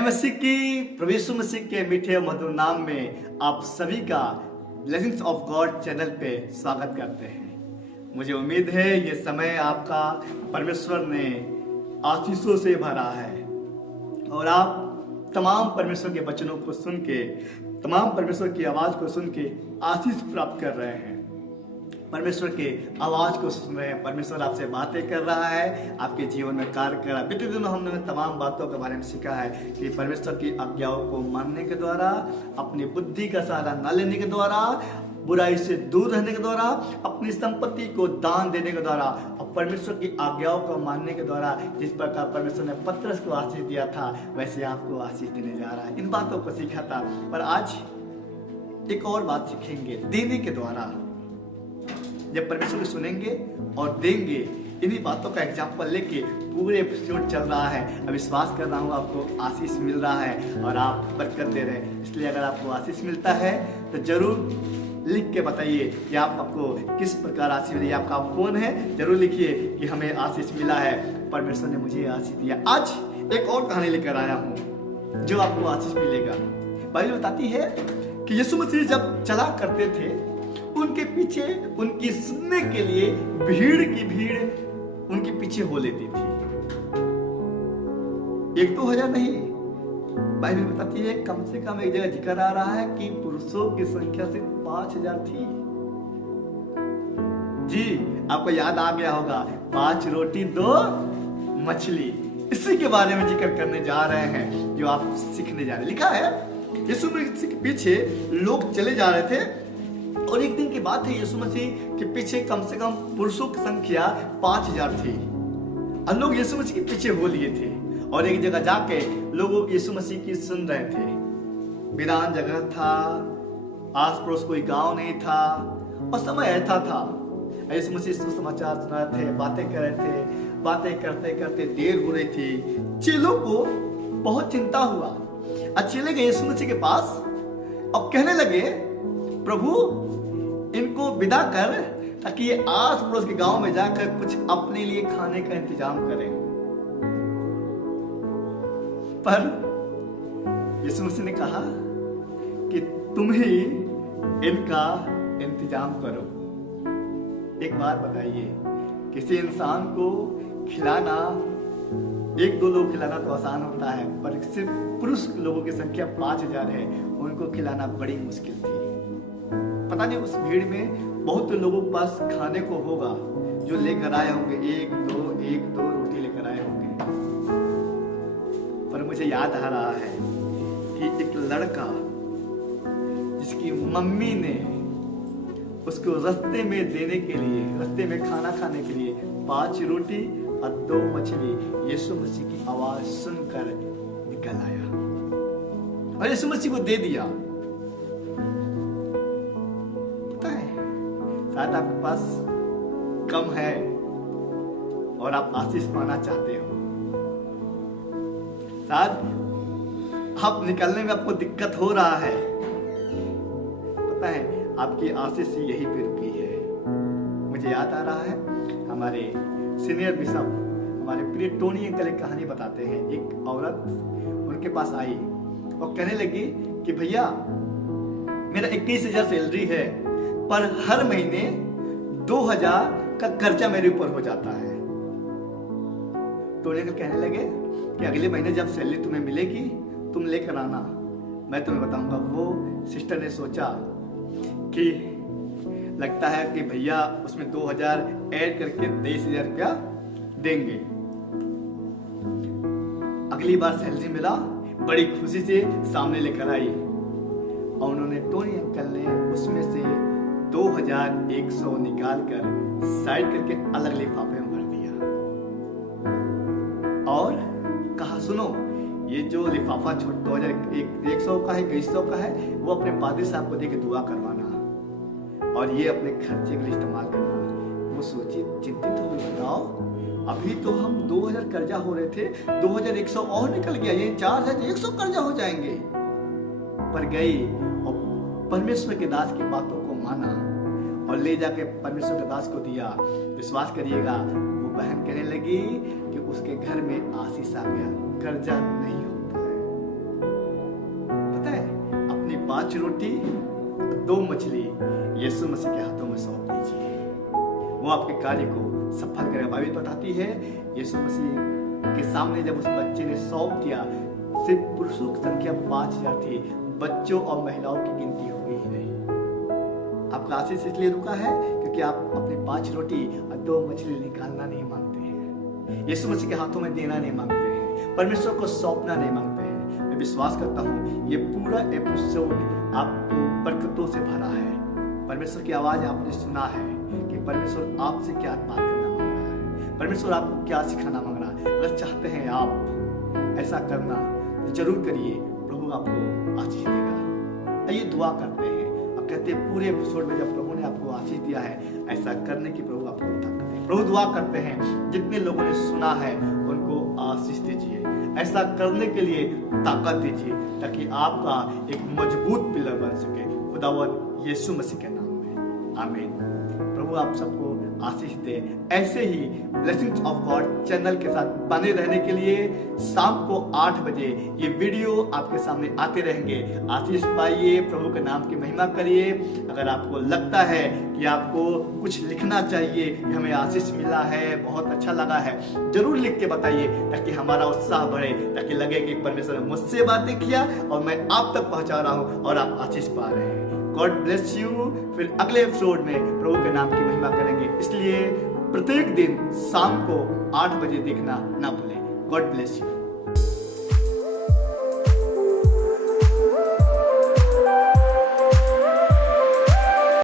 जय मसीह की, प्रभु यीशु मसीह के मीठे और मधुर नाम में आप सभी का ब्लेसिंग्स ऑफ गॉड चैनल पे स्वागत करते हैं। मुझे उम्मीद है ये समय आपका परमेश्वर ने आशीषों से भरा है और आप तमाम परमेश्वर के वचनों को सुन के, तमाम परमेश्वर की आवाज को सुन के आशीष प्राप्त कर रहे हैं। परमेश्वर के आवाज को सुन रहे हैं। परमेश्वर आपसे बातें कर रहा है, आपके जीवन में कार्य कर रहा है। बीते दिनों हमने तमाम बातों के बारे में सीखा है कि परमेश्वर की आज्ञाओं को मानने के द्वारा, अपनी बुद्धि का सहारा न लेने के द्वारा, बुराई से दूर रहने के द्वारा, अपनी संपत्ति को दान देने के द्वारा और परमेश्वर की आज्ञाओं को मानने के द्वारा, जिस प्रकार परमेश्वर ने पतरस को आशीष दिया था वैसे आपको आशीष देने जा रहा है। इन बातों को सीखा था, पर आज एक और बात सीखेंगे देने के द्वारा। जब परमेश्वर को सुनेंगे और देंगे, इन्हीं बातों का एग्जाम्पल लेके पूरे एपिसोड चल रहा है। अब विश्वास कर रहा हूँ आपको आशीष मिल रहा है और आप बरकत दे रहे हैं। इसलिए अगर आपको आशीष मिलता है तो जरूर लिख के बताइए कि आपको किस प्रकार आशीष मिली। आपका फोन है, जरूर लिखिए कि हमें आशीष मिला है, परमेश्वर ने मुझे आशीष दिया। आज एक और कहानी लेकर आया हूँ जो आपको आशीष मिलेगा। बाइबल बताती है कि यीशु मसीह जब चला करते थे, उनके पीछे उनकी सुनने के लिए भीड़ की भीड़ उनके पीछे हो लेती थी। 1-2 हजार नहीं, बाइबल बताती है कम से कम एक जगह जिक्र आ रहा है कि पुरुषों की संख्या सिर्फ 5,000 थी। जी, आपको याद आ गया होगा, 5 रोटी 2 मछली। इसी के बारे में जिक्र करने जा रहे हैं जो आप सीखने जा रहे हैं। लिखा है यीशु मसीह के पीछे लोग चले जा रहे थे और एक दिन की बात है, यीशु मसीह के पीछे कम से कम पुरुषों की संख्या 5,000 थी और लोग यीशु मसीह के पीछे हो लिए थे और एक जगह जाके लोग यीशु मसीह की सुन रहे थे। वीरान जगह था, आस पड़ोस कोई गांव नहीं था और समय ऐसा था। यीशु मसीह सुसमाचार सुना रहे थे, बातें कर रहे थे। बातें करते करते देर हो रही थी। चेलों को बहुत चिंता हुआ और चेले गए यीशु मसीह के पास और कहने लगे, प्रभु इनको विदा कर ताकि ये आस पड़ोस के गांव में जाकर कुछ अपने लिए खाने का इंतजाम करें। पर यीशु मसीह ने कहा कि तुम ही इनका इंतजाम करो। एक बात बताइए, किसी इंसान को खिलाना, 1-2 लोग खिलाना तो आसान होता है, पर सिर्फ पुरुष लोगों की संख्या 5,000 है, उनको खिलाना बड़ी मुश्किल थी। पता नहीं उस भीड़ में बहुत लोगों के पास खाने को होगा जो लेकर आए होंगे, 1-2 रोटी लेकर आए होंगे। पर मुझे याद आ रहा है कि एक लड़का जिसकी मम्मी ने उसको रास्ते में देने के लिए, रास्ते में खाना खाने के लिए 5 रोटी और 2 मछली यीशु मसीह की आवाज सुनकर निकल आया और यीशु मसीह को दे दिया। शायद आपके पास कम है और आप आशीष पाना चाहते हो। शायद आप निकलने में आपको दिक्कत हो रहा है। पता है आपकी आशीष यही पे रुकी है। मुझे याद आ रहा है, हमारे सीनियर बिशप, हमारे प्रिय टोनी अंकल एक कहानी बताते हैं। एक औरत उनके पास आई और कहने लगी कि भैया मेरा 21,000 सैलरी है, पर हर महीने 2,000 का कर्जा मेरे ऊपर हो जाता है। टोनी अंकल कहने लगे कि अगले महीने जब सैलरी तुम्हें मिलेगी तुम लेकर आना, मैं तुम्हें बताऊंगा। वो सिस्टर ने सोचा कि लगता है कि भैया उसमें 2,000 ऐड करके 23,000 रुपया देंगे। अगली बार सैलरी मिला, बड़ी खुशी से सामने लेकर आई और उन्होंने, टोनी अंकल ने उसमें से 2,100 निकाल कर साइड करके अलग लिफाफे में भर दिया और कहा, सुनो ये जो लिफाफा 2,100 का है, 2,100 का है, वो अपने पादरी साहब को देके दुआ करवाना और ये अपने खर्चे के लिए इस्तेमाल करना। वो सोची, चिंतित हो गई, बताओ अभी तो हम 2,000 कर्जा हो रहे थे, 2,100 और निकल गया, ये 4,100 कर्जा हो जाएंगे। पर गई और परमेश्वर के दास की बातों को माना और ले जाके परमेश्वर के दास को दिया। विश्वास करिएगा, वो बहन कहने लगी कि उसके घर में आशीष आ गया, कर्जा नहीं होता है। 5 रोटी 2 मछली यीशु मसीह के हाथों में सौंप दीजिए। वो आपके कार्य को सफल करेगा। बाइबल बताती है यीशु मसीह के सामने जब उस बच्चे ने सौंप दिया, सिर्फ पुरुषों की संख्या 5000 थी, बच्चों और महिलाओं की गिनती हुई ही नहीं। आपका आशीष इसलिए रुका है क्योंकि आप अपनी 5 रोटी और 2 मछली निकालना नहीं मांगते हैं, यीशु मसीह के हाथों में देना नहीं मांगते हैं, परमेश्वर को सौंपना नहीं मांगते हैं। मैं विश्वास करता हूँ ये पूरा एपिसोड आपको बरकतों से भरा है। परमेश्वर की आवाज आपने सुना है कि परमेश्वर आपसे क्या बात करना मांग रहा है, परमेश्वर आपको क्या सिखाना मांग रहा है। अगर चाहते हैं आप ऐसा करना तो जरूर करिए, प्रभु आपको आशीष देगा। आइए दुआ करते हैं। अब कहते हैं पूरे एपिसोड में जब प्रभु ने आपको आशीष दिया है, ऐसा करने की प्रभु आपको ताकत दे। प्रभु दुआ करते हैं जितने लोगों ने सुना है उनको आशीष दीजिए, ऐसा करने के लिए ताकत दीजिए ताकि आपका एक मजबूत पिलर बन सके। खुदावंद यीशु मसीह के नाम में आमीन। प्रभु आप सबको आशीष दे। ऐसे ही ब्लेसिंग्स ऑफ गॉड चैनल के साथ बने रहने के लिए शाम को 8 बजे ये वीडियो आपके सामने आते रहेंगे। आशीष पाइए, प्रभु के नाम की महिमा करिए। अगर आपको लगता है कि आपको कुछ लिखना चाहिए कि हमें आशीष मिला है, बहुत अच्छा लगा है, जरूर लिख के बताइए ताकि हमारा उत्साह बढ़े, ताकि लगे कि परमेश्वर ने मुझसे बातें किया और मैं आप तक पहुंचा रहा हूं और आप आशीष पा रहे हैं। God bless you. फिर अगले एपिसोड में प्रभु के नाम की महिमा करेंगे, इसलिए प्रत्येक दिन शाम को 8 बजे देखना ना भूलें। God bless you.